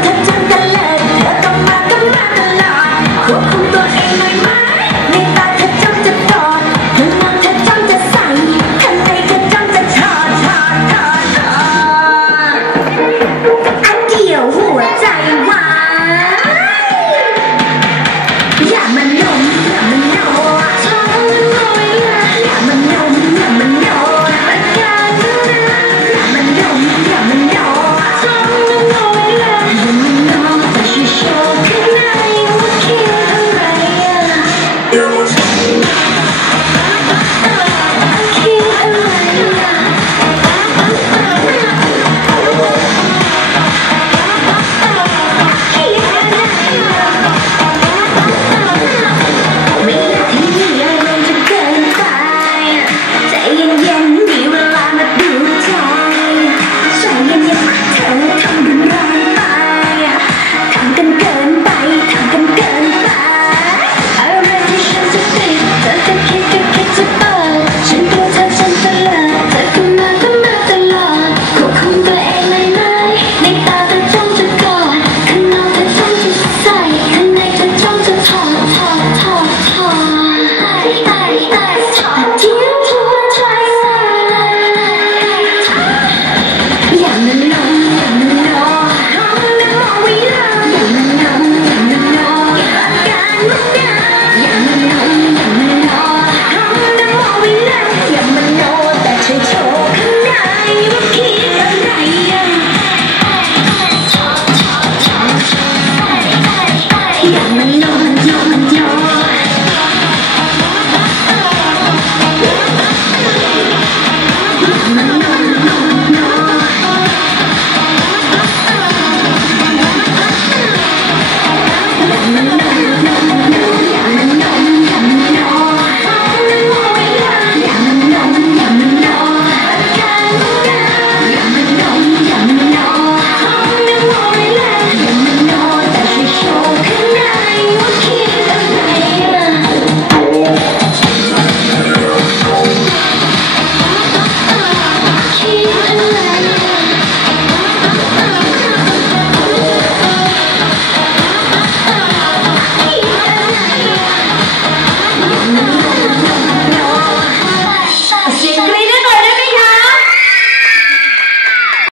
ta ta